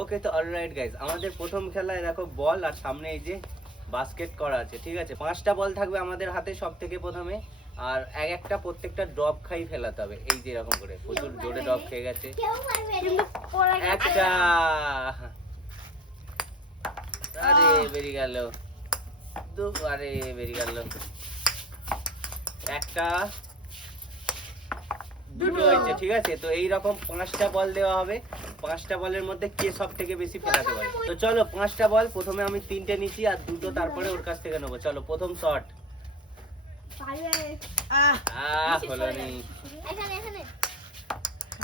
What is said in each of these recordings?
ওকে, তো alright guys, আমাদের প্রথম খেলায় দেখো বল আর সামনে এই যে বাস্কেট করা আছে, ঠিক আছে। 5টা বল থাকবে আমাদের হাতে সব থেকে প্রথমে, আর একটা প্রত্যেকটা ড্রপ খাই ফেলাতে হবে, এই যে এরকম করে। প্রচুর জোরে ড্রপ খেয়ে গেছে একটা। আরে বেরিয়ে গেল, আরে বেরিয়ে গেল একটা, দুটো হয়েছে, ঠিক আছে। তো এইরকম 5টা বল দেওয়া হবে, 5টা বলের মধ্যে কে সব থেকে বেশি ফেলাতে পারে। তো চলো 5টা বল, প্রথমে আমি 3টে নিচ্ছি আর 2টো তারপরে ওর কাছ থেকে নেবো। চলো প্রথম শট। হলো নি,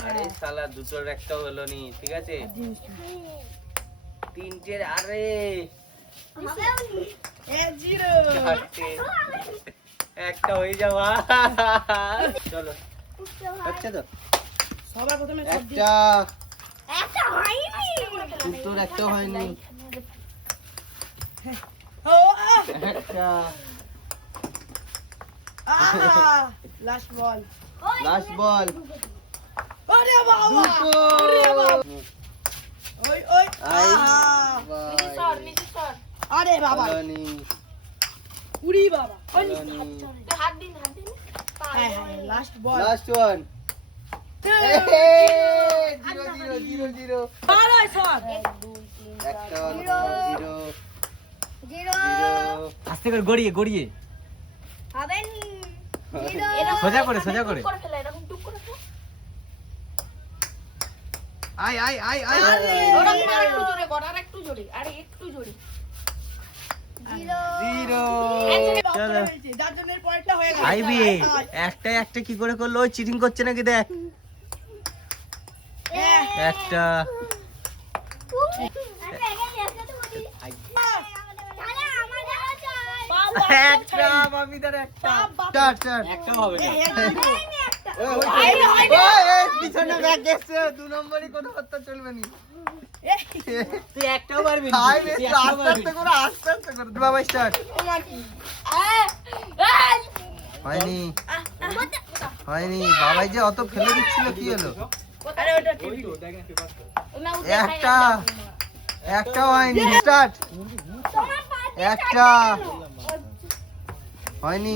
আরে শালা দুটোর একটাও হলো নি, ঠিক আছে। 3টে, আরে একটা হয়ে যাওয়া। চলো হচ্ছে তো, সবার প্রথমে একটা, দুটোর একটাও হয়নি, একটা লাস্ট বল, লাস্ট বল, আরে বাবা, দুটো, ওই ওই, নিচে সর, নিচে সর, আরে বাবা, উড়ি বাবা, হাত দিন, হাত দিন, হ্যাঁ হ্যাঁ, লাস্ট বল, লাস্ট ওয়ান, 0-0-0-0, আরে সর, 1-0, আস্তে করে গড়িয়ে গড়িয়ে হবে নি, সোজা করে সোজা করে ফেলা, এরকম টুক করে ফেলা, আই আই আই আই, ওরা একটু জোরে কর, আর একটু জোরে, আরে একটু জোরে, 0। চলো যার জন্য পয়েন্টটা হয়ে গেল। আইবি একটা কি করে করলো, ওই চিটিং করছে নাকি দেখ, একটা, একটা মামিদার একটা, একটা হবে না, পিছনে ব্যাগ গেছে, 2 নম্বরই কোনো কথা চলবে না, তুই একটাও পারবি না, আস্তে আস্তে করে, আস্তে আস্তে করে বাবা, স্টার্ট, হয়নি হয়নি, বাবাই যে অত ফেলে দিচ্ছিল, কি হলো, একটা, একটাও হয়নি, স্টার্ট, একটা হয়নি,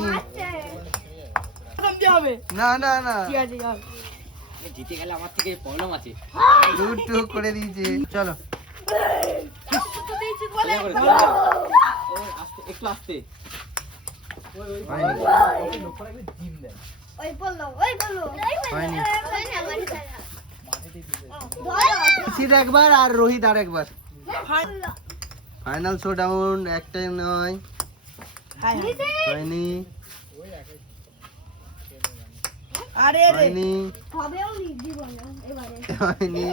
না না না, জিতে গেলে আমার থেকে প্রবলেম আছে, দুটো করে দিয়েছে। চলো একটু আস্তে, একবার আর রোহিত আর একবার, ফাইনাল শো ডাউন, একটাই নয়, হয়নি হয়নি হয়নি,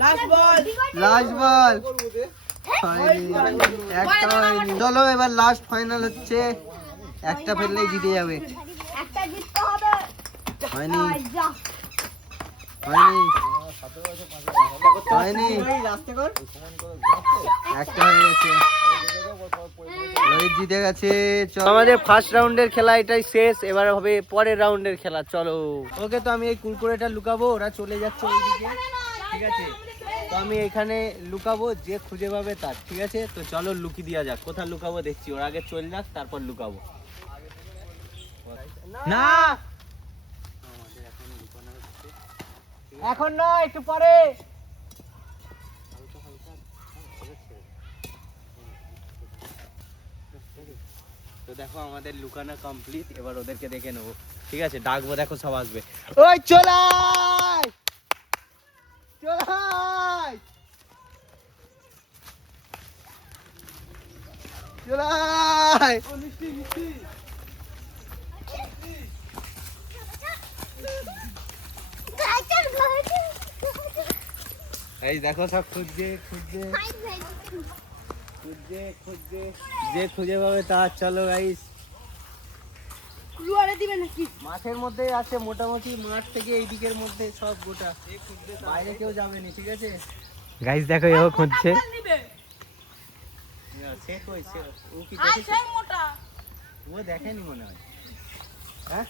লাস্ট বল, লাস্ট বল, হয়নি, একটা হয়নি। চলো এবার লাস্ট ফাইনাল হচ্ছে, একটা ফেললেই জিতে যাবে, হয়নি হয়নি হয়নি, একটা হয়ে গেছে, রোহিত জিতে গেছে। আমাদের ফার্স্ট রাউন্ডের খেলা এটাই শেষ, এবার হবে পরের রাউন্ডের খেলা। চলো ওকে, তো আমি এই কুরকুরেটা লুকাবো, ওরা চলে যাচ্ছে ওইদিকে, ঠিক আছে। তো আমি এখানে লুকাবো, যে খুঁজে পাবে তার, ঠিক আছে। তো চলো লুকিয়ে দেওয়া যাক, কোথায় লুকাবো দেখছি, ওর আগে চলে যাক তারপর লুকাবো। না এখন নয়, একটু পরে, তো দেখো আমাদের লুকানো কমপ্লিট, এবার ওদেরকে দেখে নেবো, ঠিক আছে। ডাকবো, দেখো সব আসবে, ওই চলাই চলাই চলাই, এই দেখো সব খুঁজছে খুঁজছে খুঁজছে খুঁজছে, যে খুঁজে পাবে তার। চলো গাইস, মাঠের মধ্যে আছে, মোটামুটি মাঠ থেকে এই দিকের মধ্যে সব গোটা, বাইরে কেউ যাবে না, ঠিক আছে গাইস। দেখো এও খুঁজছে, ও দেখেনি মনে হয়, হ্যাঁ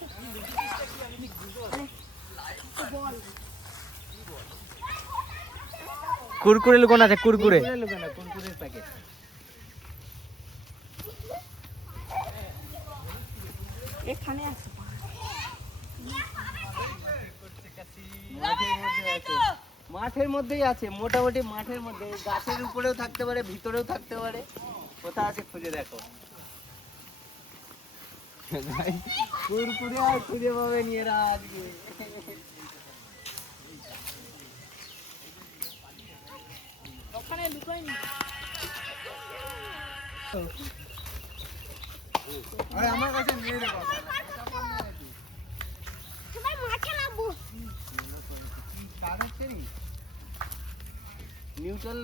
কুরকুরে লুকোনো আছে, কুরকুরে লুকোনো, কুরকুরের প্যাকেট। এখানে আছে, মাঠের মধ্যেই আছে, মোটামুটি মাঠের মধ্যে, গাছের উপরেও থাকতে পারে, ভিতরেও থাকতে পারে, কোথায় আছে খুঁজে দেখো। কুরকুরে আর খুঁজে পাবে নিয়েরা আজকে। ওখানে লুকোয়নি। আরে আমার কাছে নিয়ে রে বাবা, সবাই মাঠে নামবো। কার হচ্ছে নি নিউট্রাল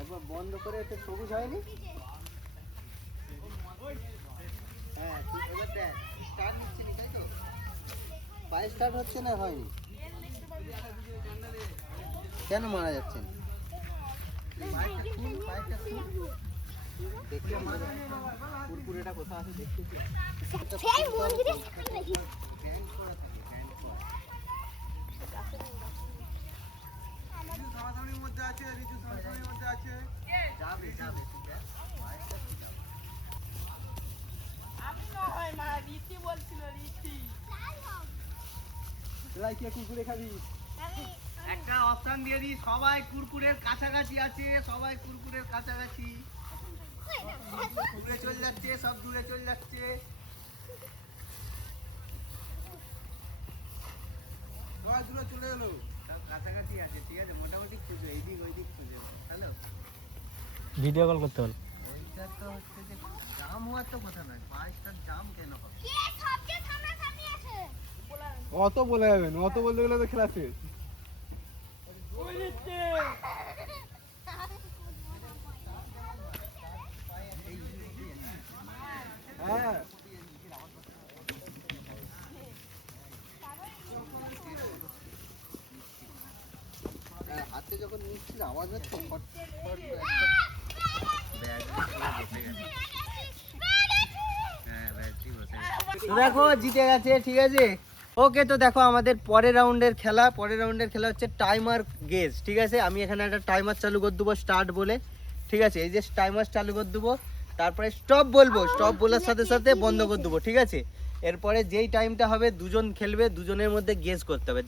একবার বন্ধ করে একটু সবুজ হয়নি। হ্যাঁ এবার দেখ স্টার্ট হচ্ছে না, তাই তো পায়ে স্টার্ট হচ্ছে না, হয়নি কেন মারা যাচ্ছে না? দেখি কুরকুরেটা কোথায় আছে দেখতে। সেই মন্দিরের সামনে নাকি? কুরকুরে খাবি? একটা অপশন দিয়ে দিই, সবাই কুরকুরের কাছাকাছি আছে, সবাই কুরকুরের কাছাকাছি। দূরে চলে যাচ্ছে, সব দূরে চলে যাচ্ছে। দূরে চলে এলো, সব কাছাকাছি আছে, ঠিক আছে, মোটামুটি খুঁজো, এইদিক ওইদিক খুঁজো। হ্যালো, ভিডিও কল করতে হল। ওইটা তো হচ্ছে যে জাম হওয়ার তো কথা নয়, বাইকটার জাম কেন হবে? অত বলে যাবেন, অত বলতে গেলে তো খেলা শেষ। হ্যাঁ হাতে যখন নিচ্ছিল আওয়াজ হচ্ছে ফট ফট তো দেখো জিতে গেছে, ঠিক আছে। ওকে, তো দেখো আমাদের পরের রাউন্ডের খেলা হচ্ছে টাইমার গেজ, ঠিক আছে। আমি এখানে একটা টাইমার চালু করে দেবো স্টার্ট বলে, ঠিক আছে। এই যে টাইমার চালু করে দেবো, তারপরে স্টপ বলবো, স্টপ বলার সাথে সাথে বন্ধ করে দেবো, ঠিক আছে। এরপরে যেই টাইমটা হবে দুজন খেলবে, দুজনের মধ্যে গেস করতে হবে,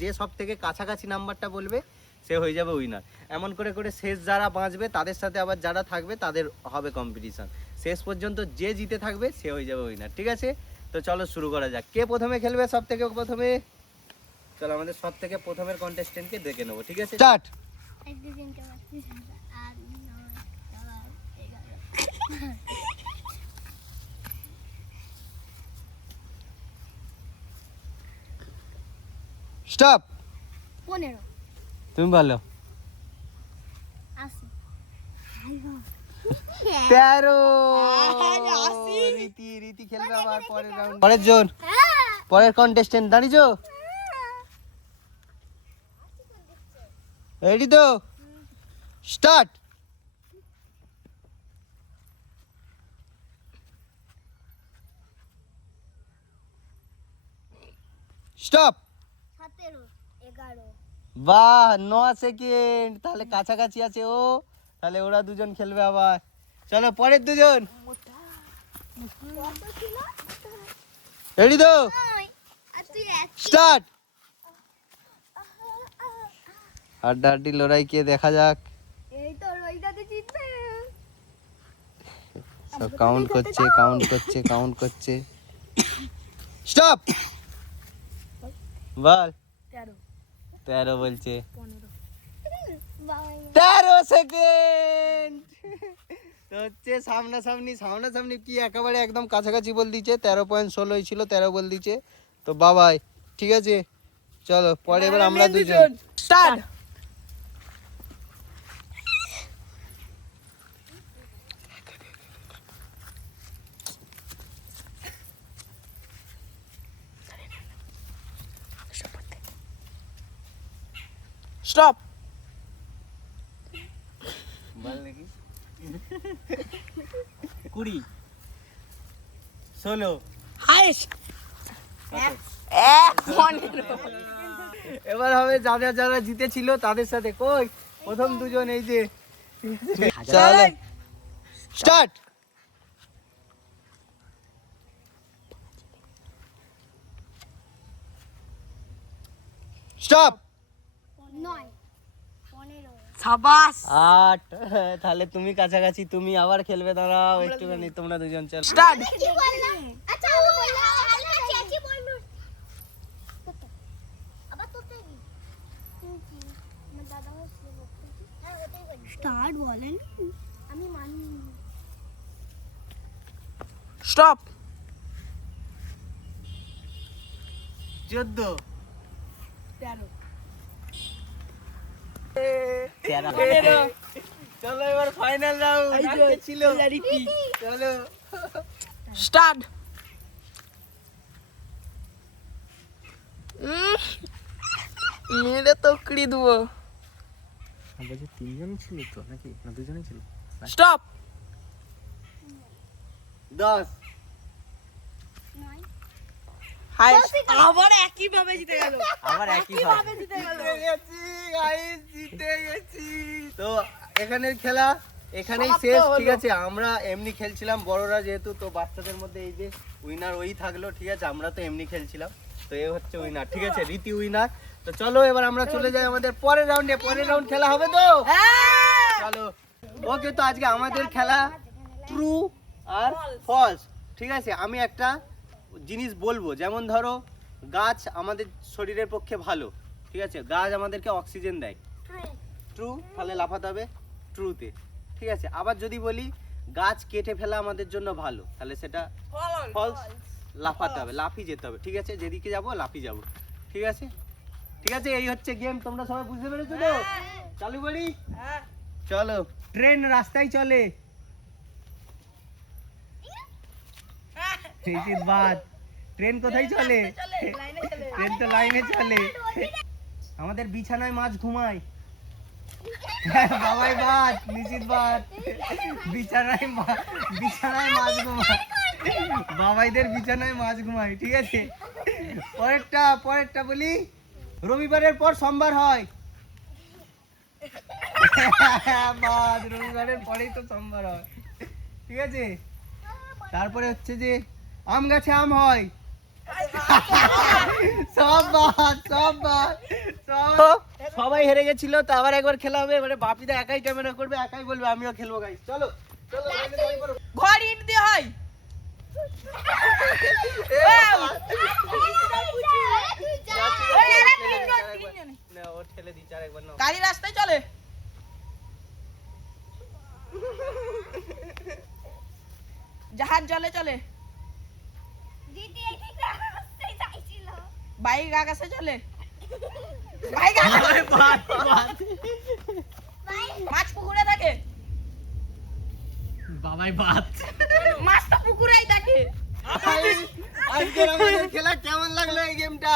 যে সব থেকে কাছাকাছি নাম্বারটা বলবে সে হয়ে যাবে উইনার। এমন করে করে শেষ যারা বাঁচবে তাদের সাথে আবার যারা থাকবে তাদের হবে কম্পিটিশন, শেষ পর্যন্ত যে জিতে থাকবে সে হয়ে যাবে উইনার, ঠিক আছে। তো চলো শুরু করা যাক। কে প্রথমে খেলবে? সব থেকে প্রথমে চলো আমাদের সব থেকে প্রথমের কন্টেস্টেন্টকে দেখে নেবো, ঠিক আছে। স্টার্ট। স্টপ। 15 তুমি বলো। 80 13। রীতি খেলবে আবার পরের রাউন্ড। পরের জন, পরের কন্টেস্টেন্ট দাঁড়িয়েছো? রেডি তো? স্টার্ট। স্টপ। 17 11 বাহ, 9 সেকেন্ড, তাহলে কাছাকাছি আছে ও, তাহলে ওরা দুজন খেলবে আবার। চলো পরের দুজন, রেডি তো? স্টার্ট। হাড্ডাহাড্ডি লড়াই কে দেখা যাক। এই তো রইদাতে জিতবে। সব কাউন্ট করছে। স্টপ। বল। 13 বলছে। 13 সেকেন্ড। তো হচ্ছে সামনাসামনি কি একেবারে একদম কাছাকাছি বল দিচ্ছে, 13.16 ছিল, 13 বল দিচ্ছে। তো বাবাই, ঠিক আছে, চলো পরে এবার আমরা দুজন। স্টার্ট। স্টপ। বল নাকি 20 16 হাইস্ট 15 এবার হবে যারা যারা জিতেছিল তাদের সাথে। কই প্রথম দুজন এই যে, চলো স্টার্ট। স্টপ। 9 15 সাবাস 8। তাহলে তুমি কাছাকাছি, তুমি আবার খেলবে, দাঁড়াও একটুখানি, তোমরা দুজন চলো স্টার্ট। কি বললাম? আচ্ছা আমি বললাম হালকা চেঁচি বললু। আবার তোতে কি? আমার দাদা হচ্ছে বলতে। হ্যাঁ ওটাই বলি। স্টার্ট বলেন। আমি মানি। স্টপ। 14। 13 চলো এবার ফাইনাল রাউন্ড ছিল। চলো স্টার্ট। মেরে তকড়ি দেবো। বলছি 3 জন ছিল তো নাকি না 2 জনই ছিল? স্টপ। 10। 9 হাই আবার একই ভাবে জিতে গেল। আবার একই ভাবে জিতে গেছি গাইস, জিতে গেছি। তো এখানের খেলা এখানেই শেষ, ঠিক আছে? আমরা এমনি খেলছিলাম বড়রা যেহেতু, তো বাচ্চাদের মধ্যে এই যে উইনার ওই থাকলো, ঠিক আছে? আমরা তো এমনি খেলছিলাম, তো এ হচ্ছে উইনার, ঠিক আছে? রীতি উইনার। তো চলো এবার আমরা চলে যাই আমাদের পরের রাউন্ডে। পরের রাউন্ড খেলা হবে তো? চলো ওকে। তো আজকে আমাদের খেলা ট্রু আর ফলস, ঠিক আছে? আমি একটা জিনিস বলবো, যেমন ধরো গাছ আমাদের শরীরের পক্ষে ভালো, ঠিক আছে? গাছ আমাদেরকে অক্সিজেন দেয়, ট্রু, তাহলে লাফাতে হবে ট্রুতে, ঠিক আছে? আবার যদি বলি গাছ কেটে ফেলা আমাদের জন্য ভালো, তাহলে সেটা ফলস, লাফাতে হবে, লাফিয়ে যেতে হবে, ঠিক আছে? যেদিকে যাবো লাফিয়ে যাবো, ঠিক আছে? ঠিক আছে, এই হচ্ছে গেম। তোমরা সবাই বুঝতে পেরেছো তো? চালু করি, চলো। ট্রেন রাস্তায় চলে, বাদ। ট্রেন কোথায় চলে? ট্রেন তো লাইনে চলে। আমাদের বিছানায় মাছ ঘুমায়, বাবাই বাদ, নিশ্চিত বাদ। বিছানায় মাছ ঘুমায়, বাবাইদের বিছানায় মাছ ঘুমায়, ঠিক আছে? পরেরটা বলি, রবিবারের পর সোমবার হয়। বাদ, রবিবারের পরেই তো সোমবার হয়, ঠিক আছে? তারপরে হচ্ছে যে আম গাছে আম হয়। সবাই হেরে গেছিল, তো আবার একবার খেলা হবে। মানে বাপিদা একাই ক্যামেরা করবে, একাই বলবে আমিও খেলবো গাইস। চলো চলো ঘর ইট দিয়ে হয়। ও ঠেলে দিচ্ছে আরেকবার। নাও গাড়ি রাস্তায় চলে, জাহাজ জলে চলে, দিদি এই রাস্তায় যাইছিল। বাইক আকাশে চলে, বাইক আকাশে, মাছ পুকুরে থাকে, বাবাই বাদ। মাছ তো পুকুরেই থাকে। আজকের আমাদের খেলা কেমন লাগলো এই গেমটা?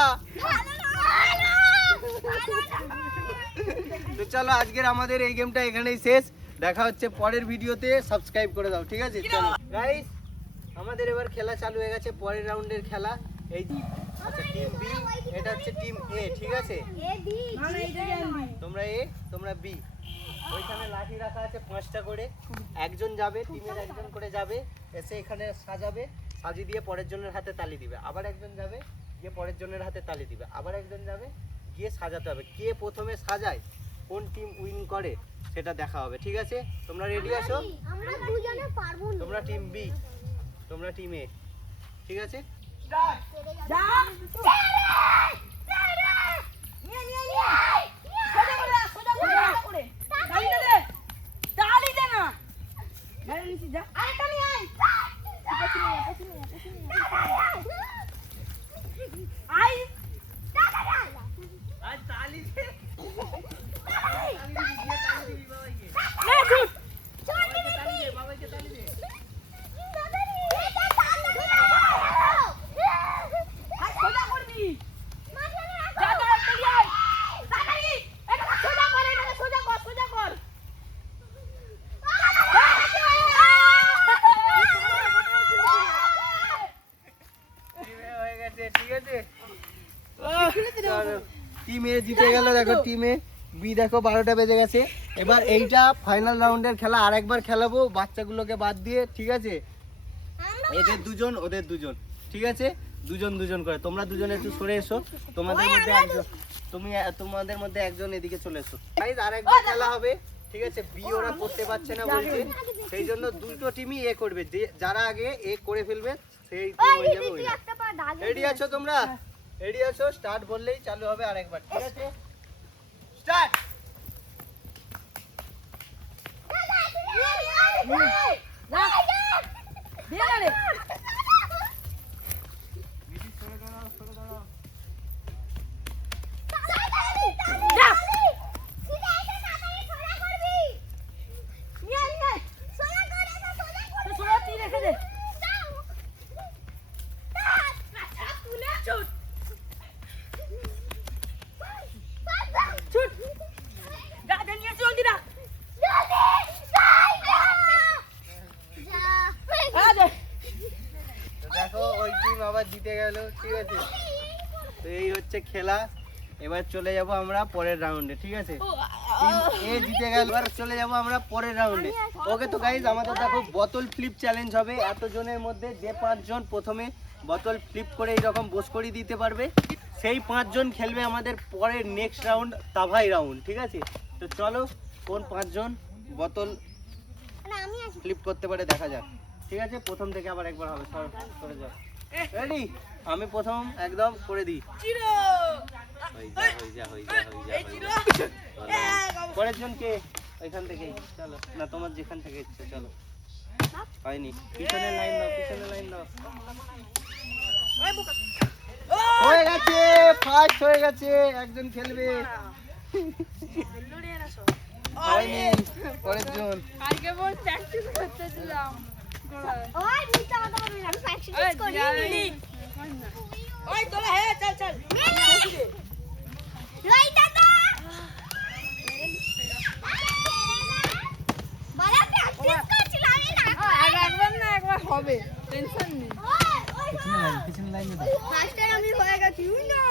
তো চলো আজকের আমাদের এই গেমটা এখানেই শেষ। দেখা হচ্ছে পরের ভিডিওতে। সাবস্ক্রাইব করে দাও, ঠিক আছে? চলো গাইস, আমাদের এবার খেলা চালু হয়ে গেছে, পরের রাউন্ডের খেলা। এই আচ্ছা, টিম বি, এটা হচ্ছে টিম এ, ঠিক আছে? এ দি তোমরা এ, তোমরা বি। ওইখানে লাঠি রাখা আছে 5টা করে, একজন যাবে, টিমের একজন করে যাবে, এসে এখানে সাজাবে, সাজিয়ে দিয়ে পরের জনের হাতে তালি দিবে। আবার একজন যাবে, গিয়ে পরের জনের হাতে তালি দিবে। আবার একজন যাবে, গিয়ে সাজাতে হবে। কে প্রথমে সাজায়, কোন টিম উইন করে, সেটা দেখা হবে, ঠিক আছে? তোমরা রেডি আছো? আমরা দুজনে পারবো না। তোমরা টিম বি, তোমরা টিম এ, ঠিক আছে? যা নিয়ে নিয়ে নিয়ে সোজা করে রাখ, সোজা করে, সোজা করে তালি দে, তালি দে না, গাড়ি নিচে যা। আরে তুমি আয়। আই আজ তালি দে, নে শুট, বাবাইকে তালি দে। হাত সোজা করবি, যা যা তালি আয়, জিতে গেল দেখো টিমে বি, দেখো 12টা বেজে গেছে। এবার এইটা ফাইনাল রাউন্ডের খেলা, আরেকবার খেলাবো বাচ্চাগুলোকে বাদ দিয়ে, ঠিক আছে? এদের দুজন ওদের দুজন, ঠিক আছে? দুজন দুজন করে। তোমরা দুজন একটু সরে এসো, তোমাদের মধ্যে একজন, তোমাদের মধ্যে একজন এদিকে চলে এসো। গাইস আরেকবার খেলা হবে, ঠিক আছে? বি ওরা করতে পারছে না বলছে, সেই জন্য দুটো টিমই এ করবে, যে যারা আগে এ করে ফেলবে সেই টিম হয়ে যাবে উইনার। রেডি আছো তোমরা? রেডি আছো? স্টার্ট বললেই চালু হবে আরেকবার, ঠিক আছে? স্টার্ট। দেখো ওই টিম আবার জিতে গেল, ঠিক আছে? তো এই হচ্ছে খেলা। এবার চলে যাব আমরা পরের রাউন্ডে, ঠিক আছে? টিম এ জিতে গেল, এবার চলে যাব আমরা পরের রাউন্ডে। ওকে, তো গাইজ আমাদের দেখো বোতল ফ্লিপ চ্যালেঞ্জ হবে। এতজনের মধ্যে যে 5 জন প্রথমে বোতল ফ্লিপ করে এইরকম বোস করে দিতে পারবে, সেই 5 জন খেলবে আমাদের পরের নেক্সট রাউন্ড, তাভাই রাউন্ড, ঠিক আছে? তো চলো কোন 5 জন বোতল ফ্লিপ করতে পারে দেখা যাক, ঠিক আছে? প্রথম থেকে আবার একবার হবে, সরে যাও। রেডি? আমি প্রথম একদম করে দিই। পরের জন কে? ওইখান থেকেই চলো, না তোমার যেখান থেকে ইচ্ছে, চলো। হয়নি, পিছনে লাইন দাও, পিছনে লাইন দাও। হয়ে গেছে, ফার্স্ট হয়ে গেছে, একজন খেলবে। হয়নি, পরের জন। আজকে বল প্র্যাকটিস করতে দিলাম। ওই নিচে কথা বলবি না, প্র্যাকটিস করি। ওই তোলা হে, চল চল। লই দাদা বলা প্র্যাকটিস করছিল আমি না। একবার না একবার হবে, টেনশন নেই। পিছনে লাইন দাও। ফার্স্ট টাইম আমি হয়ে গেছি না।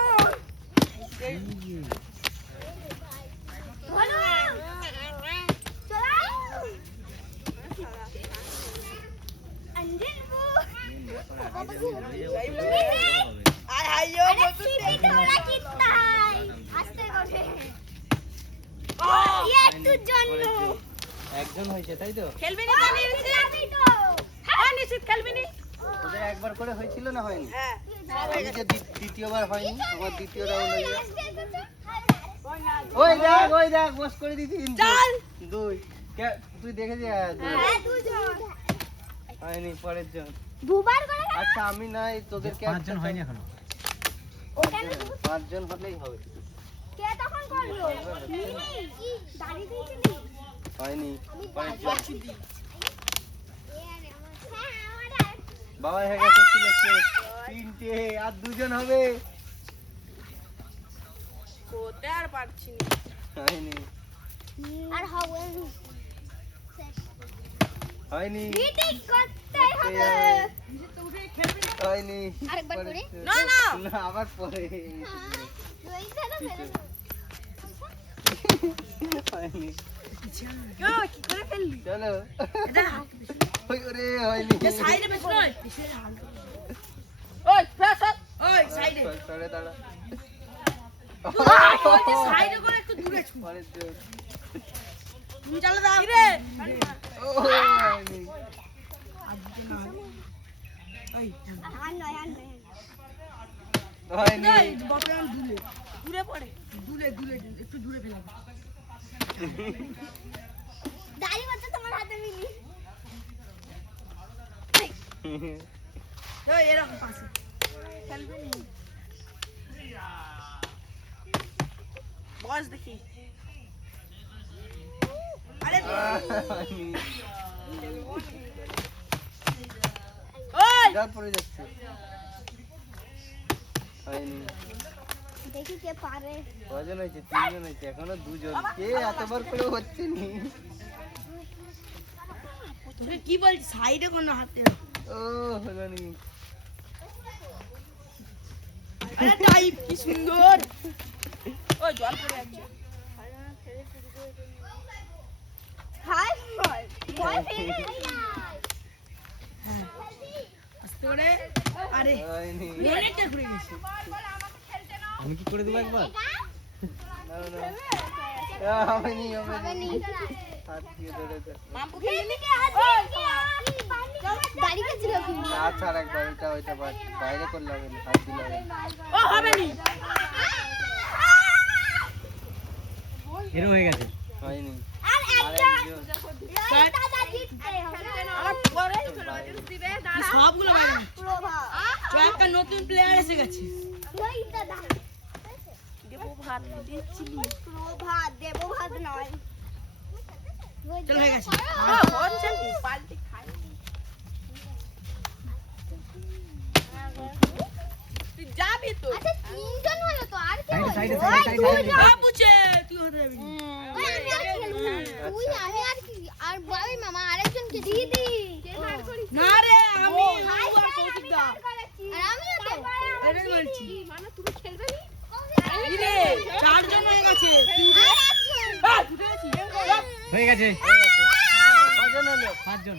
বলো চলো अंदर वो আয় আইও अरे सीधी थोड़ा कितना है आस्ते করে ये तू জন্য একজন হয়েছে তাই তো? খেলবি না জানি আমি তো হ্যাঁ নিশ্চিত খেলবি না। ওদের একবার করে হয়েছিল না হয়নি? হ্যাঁ আমি যে দ্বিতীয়বার হয়নি, আমার দ্বিতীয় রাউন্ড হয়ে গেছে। ওই দেখ বস করে দিছি কিন্তু। চল। 2 তুই দেখেছিস? হ্যাঁ দুজন হয়নি, পরের জন। দুবার করে আচ্ছা আমি নাই, তোদেরকে 5 জন হয়নি এখনো। ওখানে 5 জন হলেই হবে। কে তখন করলো মিনি কি দাড়ি দিয়েছিলি হয়নি, আমি পরের জন। বাজছি দি হ্যাঁ আমার বাবা হয়ে গেছে সিলেক্টেড। 3টে, আর 2 জন হবে। কোতে আর পারছি না। হয়নি, আর হবে হয়নি, মিটিং করতে হবে হয়নি। আরেকবার করে? না না না, আবার পরে। লইতে না ফেলে হয়নি, কেউ কি করে ফেললি? চলো। এটা ওই ওরে হয়নি। সাইডে বেশ নয়। ওই ফ্রেশ ওই সাইডে। সরে দাঁড়া। ওই সাইডে করে একটু দূরে ছু। পরের জন। তুমি চালা দাও রে। ও হয়নি, আর নয় হয়নি। এই বাপরে আর দূরে। দূরে পড়ে। দূরে দূরে একটু দূরে ফেলা। দাড়ি মতো তোমার হাতে মিলি এই এরকম পাশে। খেলবে নি। বস দেখি। আরে হয়নি। ওই যা পড়ে যাচ্ছে। হয়নি। দেখি কে পারে কজন হয়েছে? 3 জন হয়েছে, এখনো 2 জন। কে এতবার করে হচ্ছে নি? তোকে কি বলছি সাইডে কোন হাতে? ও হলো নি। আরে টাইপ কি সুন্দর। ওই জল পড়ে যাচ্ছে হাই বল ফেলে আস্তে করে আরে হয়নি। অনেকটা ঘুরে গেছে আমি কি করে দেবো একবার? হয়নি, হয়নি। হাত দিয়ে ধরেছে। মাম্পু খেললি দাঁড়িয়ে ছিল কিন্তু হাত ছাড় একবার, ওইটা বাইরে করলে হবে না, হাত দিলে হবে না। ও হবে নি এরকম হয়ে গেছে। হয়নি। আর আরেকজন। দাদা জিততে আমার পরে বাইরে। সবগুলো বাইরে প্রভা তো একটা নতুন প্লেয়ার এসে গেছে ওই দাদা প্রভা দেবভাত নয় চল হয়ে গেছে পাল্টি খাই তুই যাবি তো আচ্ছা তিনজন হলো তো আর কি সাইডে, হলো? সাইডে, সাইডে, ওই সাইডে। দুজন। বাবুছে তুই হতে যাবি না। ওই আমি আর খেলবো না। তুই আমি আর কি আর বাবি মামা আরেকজনকে দিদি না রে আমি হাই ও আর কৌশিক দা আর আমিও তো এটাই বলছি মানে তুমি খেলবে নি এই রে চারজন হয়ে গেছে আর একজন এই, উঠে গেছি। হয়ে গেছে। কজন হলো? 5 জন।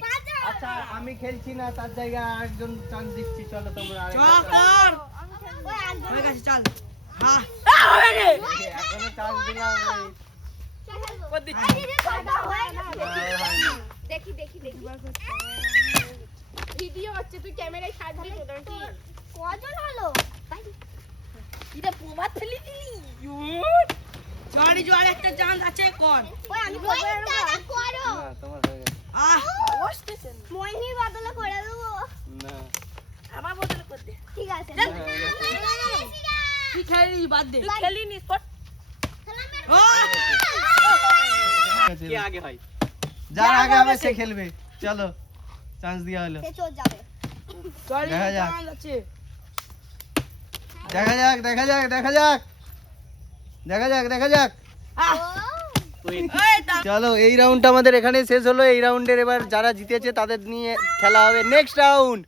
আচ্ছা আমি খেলছি না, তার জায়গায় আরেকজন চান্স দিচ্ছি, চলো তোমরা চ আরেকজন। কর ওই একজন হয়ে গেছে চল হ্যাঁ হবে রে এখনো চান্স দিলাম নাই। কর দিচ্ছি আরে রে দাদা হয়ে গেছে হয়নি। দেখি ভিডিও হচ্ছে তুই ক্যামেরায় ছাড়বি তো নাকি কজন হলো এটা প্রভাত ফেলি দিলি জোয়ারি জোয়ার একটা চান্স আছে কর ওই আমি করব দাদা করো না, তোমার হয়ে গেছে। আহ মইনির বদলে করে দেবো না। আমার বদল কর দে ঠিক আছে তুই খেলি বাদ দে তুই খেলি নি কর ও কে আগে হয়? যার আগে হবে সে খেলবে। চলো, চান্স দেওয়া হলো। সে চোর যাবে জোয়ারি দেখা যাক। চান্স আছে দেখা যাক, দেখা যাক, দেখা যাক, দেখা যাক, দেখা যাক। আহ ও এই তা চলো, এই রাউন্ডটা আমাদের এখানে শেষ হলো। এই রাউন্ডের এবার যারা জিতেছে তাদের নিয়ে খেলা হবে নেক্সট রাউন্ড।